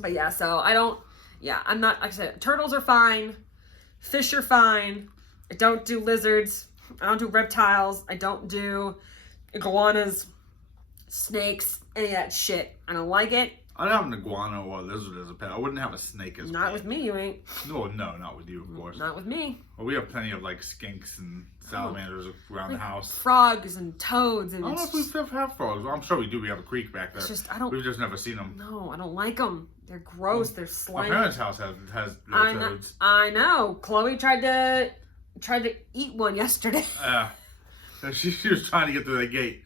But yeah, so I'm not, like I said, turtles are fine. Fish are fine. I don't do lizards. I don't do reptiles. I don't do iguanas, snakes, any of that shit. I don't like it. I'd have an iguana or a lizard as a pet. I wouldn't have a snake as a Not pet. with me, you ain't. No, not with you, of course. Not with me. Well, we have plenty of like skinks and salamanders around the house. Frogs and toads and I don't know if we have frogs. Well, I'm sure we do. We have a creek back there. it's just, I don't, We've just never seen them. no, I don't like them. They're gross. They're My slimy. parents' house has no toads. I know. Chloe tried to eat one yesterday. She was trying to get through that gate,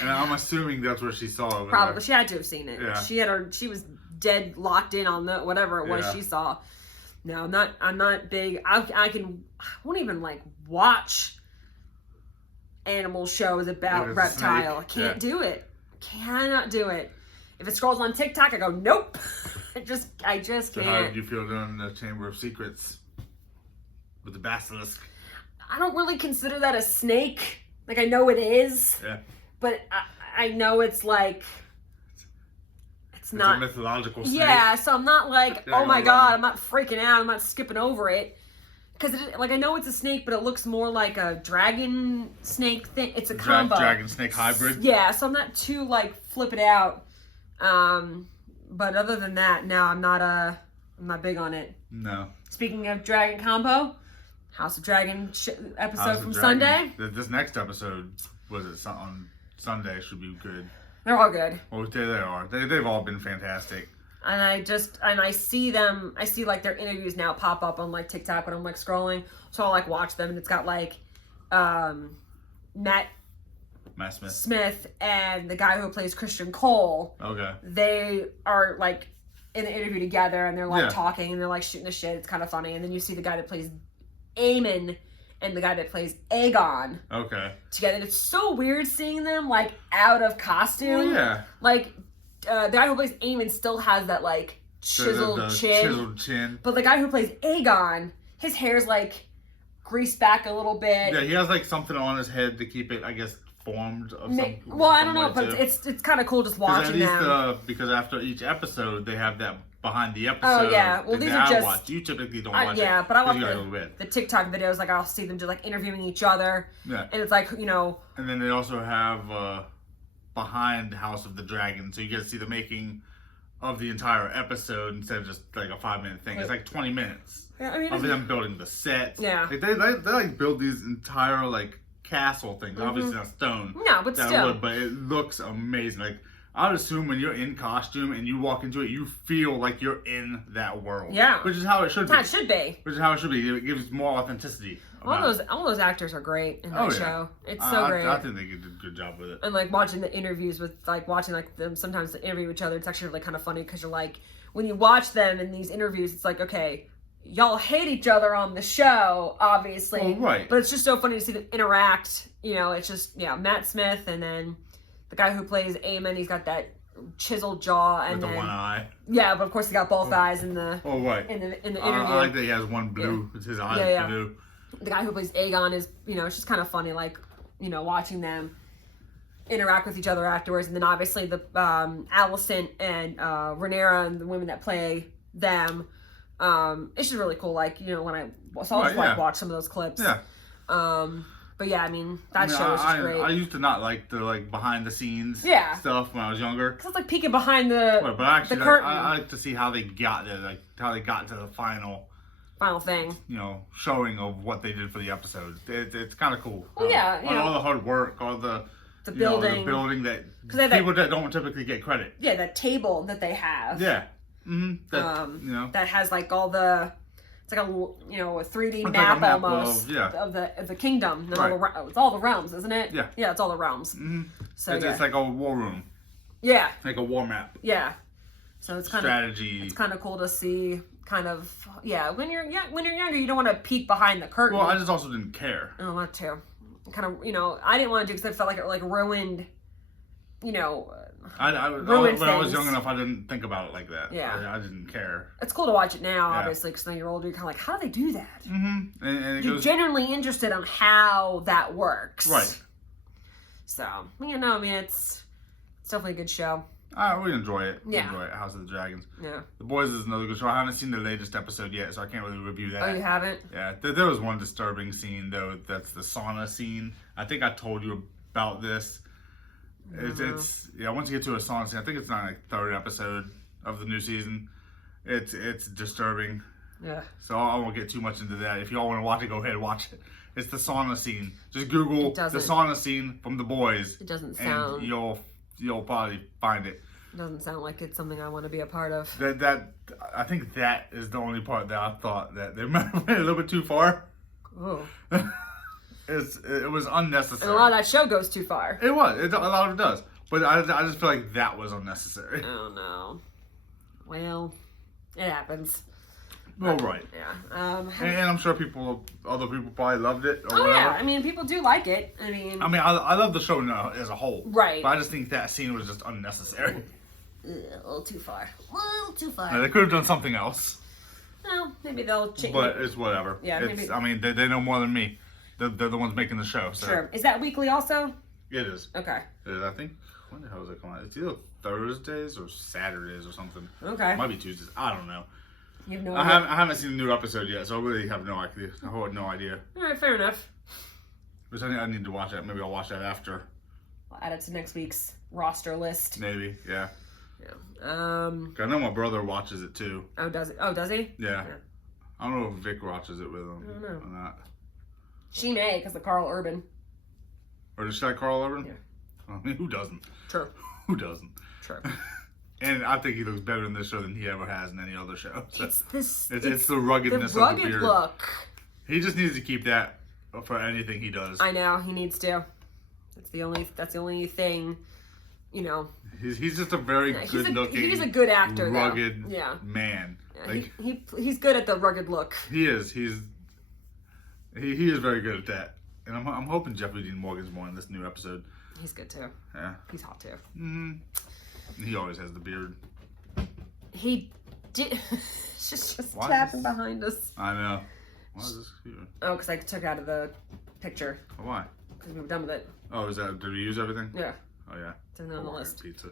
and I'm assuming that's where she saw it. Probably. She had to have seen it. Yeah. She was dead locked in on the whatever it was Yeah. she saw. No, I'm not big. I won't even like watch animal shows about If it's a reptile. I snake, can't do it. Cannot do it. If it scrolls on TikTok, I go, nope. I just So how did can't. you feel doing the Chamber of Secrets with the basilisk? I don't really consider that a snake. Like, I know it is, Yeah. but I know it's like, it's It's not. a mythological snake. Yeah, so I'm not like, Yeah, oh my you're god, right. I'm not freaking out. I'm not skipping over it. Because, like, I know it's a snake, but it looks more like a dragon snake thing. It's a combo. Dragon snake hybrid. Yeah, so I'm not too, like, flipping out. But other than that, no, I'm not big on it. No. Speaking of dragon combo, House of Dragon episode House of from Dragon. Sunday. This next episode, was it on Sunday, should be good. They're all good. Well, they are. They've all been fantastic. And I see like their interviews now pop up on like TikTok when I'm like scrolling. So I'll like watch them and it's got like Matt Smith. and the guy who plays Christian Cole. Okay. They are like in the interview together, and they're like Yeah. talking, and they're like shooting the shit. It's kind of funny. And then you see the guy that plays Aemon and the guy that plays Aegon Okay. together. And it's so weird seeing them like out of costume. Well, yeah. Like the guy who plays Aemon still has that like chiseled The chin, chiseled chin. but the guy who plays Aegon, his hair's like greased back a little bit. Yeah, he has like something on his head to keep it, I guess, formed of some. Well, I don't some know, way, but too. it's kind of cool just 'Cause watching at least, them. because after each episode, they have that behind the episode. yeah. Well, thing these that are I just- watch. You typically don't watch it. Yeah, but I 'cause watch you gotta go to bed. the TikTok videos. Like I'll see them just like interviewing each other, Yeah. and it's like, you know, And then they also have behind House of the Dragon, so you get to see the making of the entire episode instead of just like a 5-minute thing. It's like 20 minutes I mean, of them building the sets. Yeah. Like they like build these entire like castle things. Obviously not stone. no, but That still, wood, but it looks amazing. Like I would assume when you're in costume and you walk into it, you feel like you're in that world. Yeah. Which is how it should be. that should be. Which is how it should be. It gives more authenticity. All about those actors are great in that Oh, yeah. show. It's it. so great. I think they did a good job with it. And like watching the interviews with like watching like them sometimes they interview each other, it's actually really kind of funny because you're like when you watch them in these interviews, it's like, okay, y'all hate each other on the show, obviously, Well, right. but it's just so funny to see them interact. You know, it's just Matt Smith, and then the guy who plays Aemon, he's got that chiseled jaw, and With the then one eye. but of course he got both eyes in the Oh, right. in the interview. I like that he has one blue. It's his eyes Yeah. blue. The guy who plays Aegon is, it's just kind of funny, like, watching them interact with each other afterwards. And then obviously the Alicent and Rhaenyra and the women that play them, it's just really cool. Like, when I watch some of those clips. Yeah. But yeah, I mean, that show is just I great. used to not like the behind the scenes Yeah. stuff when I was younger. Cause it's like peeking behind the But actually, the curtain. I like to see how they got there, like how they got to the final, final thing. showing of what they did for the episode. It's kind of cool. Well, yeah, all the hard work, all the building. the building that they have that- people that don't typically get credit. Yeah, that table that they have. Yeah. Mm-hmm. That has like all the. It's like a 3D It's map, like a map almost of the kingdom. And Right. it's all the realms, isn't it? Yeah. Yeah, it's all the realms. Mm-hmm. So It's like a war room, yeah, like a war map, yeah. So it's kind of strategy. cool to see. Kind of when you're younger, you don't want to peek behind the curtain. Well, I just also didn't care. Oh, that too. Kind of I didn't want to do because I felt like it like ruined. When ruined I was young things. enough, I didn't think about it like that. Yeah. I didn't care. It's cool to watch it now, Yeah. obviously, because now you're older. You're kind of like, how do they do that? Mm-hmm. And it You're goes genuinely interested on how that works. right. So, it's definitely a good show. We enjoy it. Yeah. We enjoy it. House of the Dragons. Yeah. The Boys is another good show. I haven't seen the latest episode yet, so I can't really review that. Oh, you haven't? Yeah, there was one disturbing scene though. That's the sauna scene. I think I told you about this. It's once you get to a sauna scene, I think it's not like third episode of the new season. It's disturbing. Yeah. So I won't get too much into that. If y'all want to watch it, go ahead and watch it. It's the sauna scene. Just Google It the doesn't- sauna scene from The Boys. It doesn't and sound. you'll probably find it. Doesn't sound like it's something I want to be a part of. That I think that is the only part that I thought that they might have went a little bit too far. Ooh. It was unnecessary. And a lot of that show goes too far. It was. A lot of it does. But I just feel like that was unnecessary. Oh no. Well, it happens. Well, right. Yeah. And I'm sure other people probably loved it or Oh whatever. yeah. I mean, people do like it. I love the show now as a whole. Right. But I just think that scene was just unnecessary. A little too far. A little too far. Now, they could have done something else. Well, maybe they'll change. But it's whatever. Yeah, maybe- I mean, they know more than me. They're the ones making the show. So Sure. Is that weekly also? It is. Okay. It is, I think. When the hell is it coming out? It's either Thursdays or Saturdays or something. Okay. It might be Tuesdays. I don't know. You have no I idea. haven't seen the new episode yet, so I really have no idea. I have no idea. All right, fair enough. But I need to watch that. Maybe I'll watch that after. I'll add it to next week's roster list. Maybe, yeah. Yeah. 'Cause I know my brother watches it too. Oh, does it? Oh, does he? Yeah. Yeah. I don't know if Vic watches it with him I don't know. or not. She may, because of Carl Urban. Or does she like Carl Urban? Yeah. I mean, who doesn't? True. Who doesn't? True. And I think he looks better in this show than he ever has in any other show. So It's this. it's the ruggedness the of rugged the beard. look. He just needs to keep that for anything he does. I know he needs to. That's the only thing. you know, He's just a very good looking. He's a good actor, rugged though. Yeah. man. Yeah, Like he's good at the rugged look. he is. He is very good at that. And I'm hoping Jeffrey Dean Morgan's more in this new episode. He's good too. Yeah. He's hot too. He always has the beard. He did. It's just Why is tapping this- behind us. I know. Why is this here? Oh, because I took it out of the picture Why? because we were done with it. Oh, did we use everything? Yeah, Oh yeah. it's on the list. Pizza.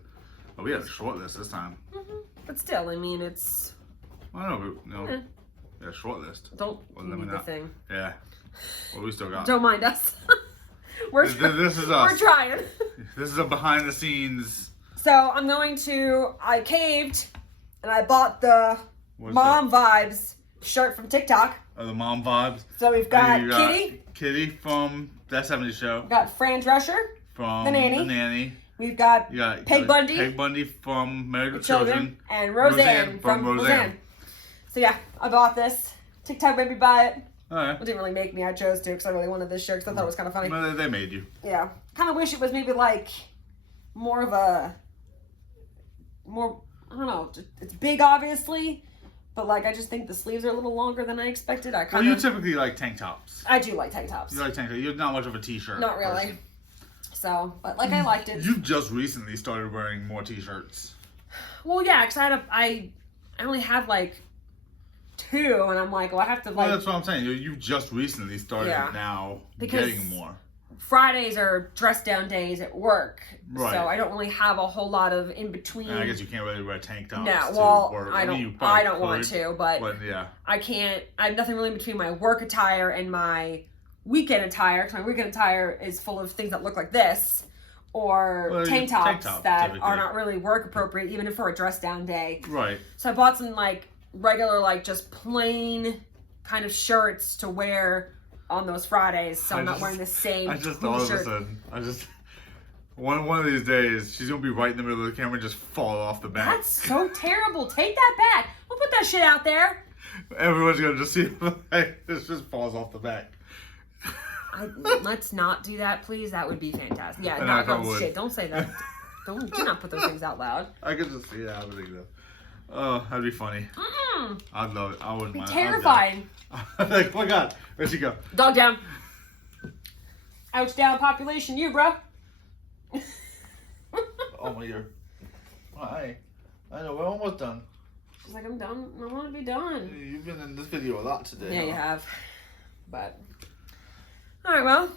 Oh, we had a short list this time. But still, I mean, it's I don't know. No. Eh. Yeah, short list. don't Well, you let me need the know. thing. Yeah. Well, we still got. Don't mind us. we're This is us. we're trying. This is a behind the scenes. So I'm going to. I caved, and I bought the What's Mom Vibes shirt from TikTok. that? The mom vibes. So we've got And you got Kitty, Kitty from That 70s Show. we've got Fran Drescher, From The Nanny. The Nanny. we've got You got Peg Bundy. Peg Bundy from Married with Children, Children. and Roseanne from Roseanne. So yeah, I bought this. TikTok made me buy it. Alright. It didn't really make me. I chose to because I really wanted this shirt because I thought it was kind of funny. Well, they made you. Yeah. Kind of wish it was maybe like more of a I don't know. It's big, obviously, but like I just think the sleeves are a little longer than I expected. I Well, kind you of. typically like tank tops. I do like tank tops. You like tank tops. You're not much of a t-shirt. Not really. person. So, but like I liked it. You've just recently started wearing more t-shirts. Well, yeah, because I only had like 2, and I'm like, well, I have to Well, like. that's what I'm saying. You just recently started Yeah. now Because- getting more. Fridays are dress down days at work, Right. so I don't really have a whole lot of in between. And I guess you can't really wear tank tops. No, to well, work. I mean, you don't. probably I don't want could, to, but yeah. I can't. I have nothing really in between my work attire and my weekend attire. Because my weekend attire is full of things that look like this, or Well, tank tank tops tops, that typically. are not really work appropriate, even for a dress down day. Right. So I bought some like regular, like just plain kind of shirts to wear on those Fridays, so I'm not wearing the same I just all of a shirt. sudden, one of these days, she's gonna be right in the middle of the camera and just fall off the back. That's so terrible. Take that back. Don't put that shit out there. Everyone's gonna just see this just falls off the back. Let's not do that, please. That would be fantastic. Yeah, And not I on would. shit. Don't say that. Do not put those things out loud. I could just see it happening though. Oh, that'd be funny. Mm-mm. I'd love it. I wouldn't mind. Terrifying. I'm like, oh my god, where'd she go? Dog down. Ouch down population, you bro. Oh my god. Hi. I know we're almost done. She's like, I'm done. I want to be done. You've been in this video a lot today. Yeah, you huh? have. But all right, well,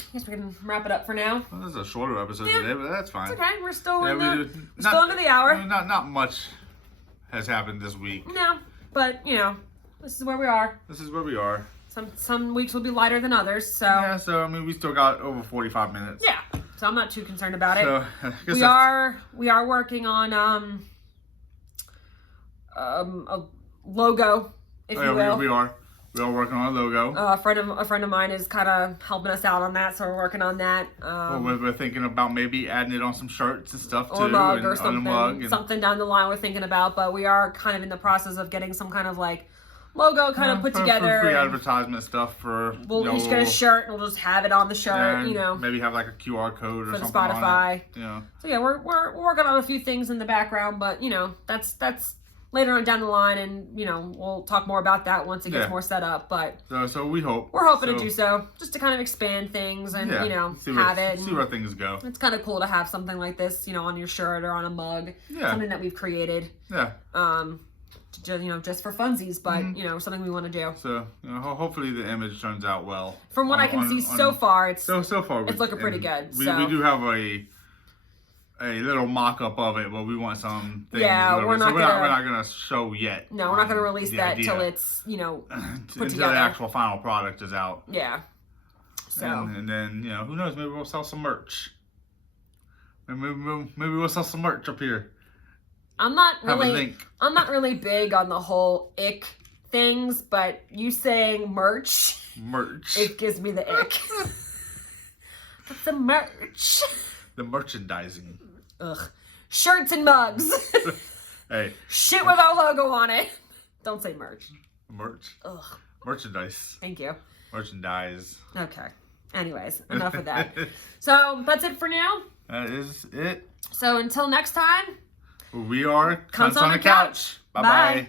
I guess we can wrap it up for now. Well, this is a shorter episode Yeah. today, but that's fine. It's okay. We're still Yeah, in we the. do. We're still under the hour. Not much has happened this week. No, but you know, this is where we are. This is where we are. Some weeks will be lighter than others, so Yeah, so I mean, we still got over 45 minutes. yeah. So I'm not too concerned about it. So I guess we are working on a logo, if you will. we are working on a logo. A friend of mine is kind of helping us out on that, so we're working on that. We're thinking about maybe adding it on some shirts and stuff too, Or a mug and or on a something, mug and something down the line we're thinking about. But we are kind of in the process of getting some kind of like logo kind of put for together. free and advertisement stuff for. we'll each get a shirt and we'll just have it on the shirt, and you know, maybe have like a QR code or for the something on Spotify. it, you know. So yeah, we're working on a few things in the background, but you know, that's later on down the line, and you know, we'll talk more about that once it gets Yeah. more set up. But So we hope we're hoping to do so, just to kind of expand things and Yeah, you know, see have where, it. see and where things go. it's kind of cool to have something like this, you know, on your shirt or on a mug. Yeah. Something that we've created. Yeah. Just for funsies, but Mm-hmm. you know, something we want to do. So you know, hopefully the image turns out well. From what I can see so far, it's So far, it's looking pretty good, We so. do have a little mock-up of it, but we want some things. Yeah, a little we're bit. So not we're gonna- not gonna show yet. no, we're not going to on release the that idea. till it's, you know, until together. the actual final product is out. yeah. So And then, you know, who knows? Maybe we'll sell some merch. Maybe we'll sell some merch up here. I'm not Have a really link. I'm not really big on the whole ick things, but you saying merch, Merch. it gives me the ick. That's the merch. The merchandising. Ugh. Shirts and mugs. Hey, Shit with our logo on it. Don't say merch. merch. Ugh. Merchandise. Thank you. Merchandise. Okay. Anyways, enough of that. So that's it for now. That is it. So until next time, We are Cunts on the Couch. Bye-bye. Bye.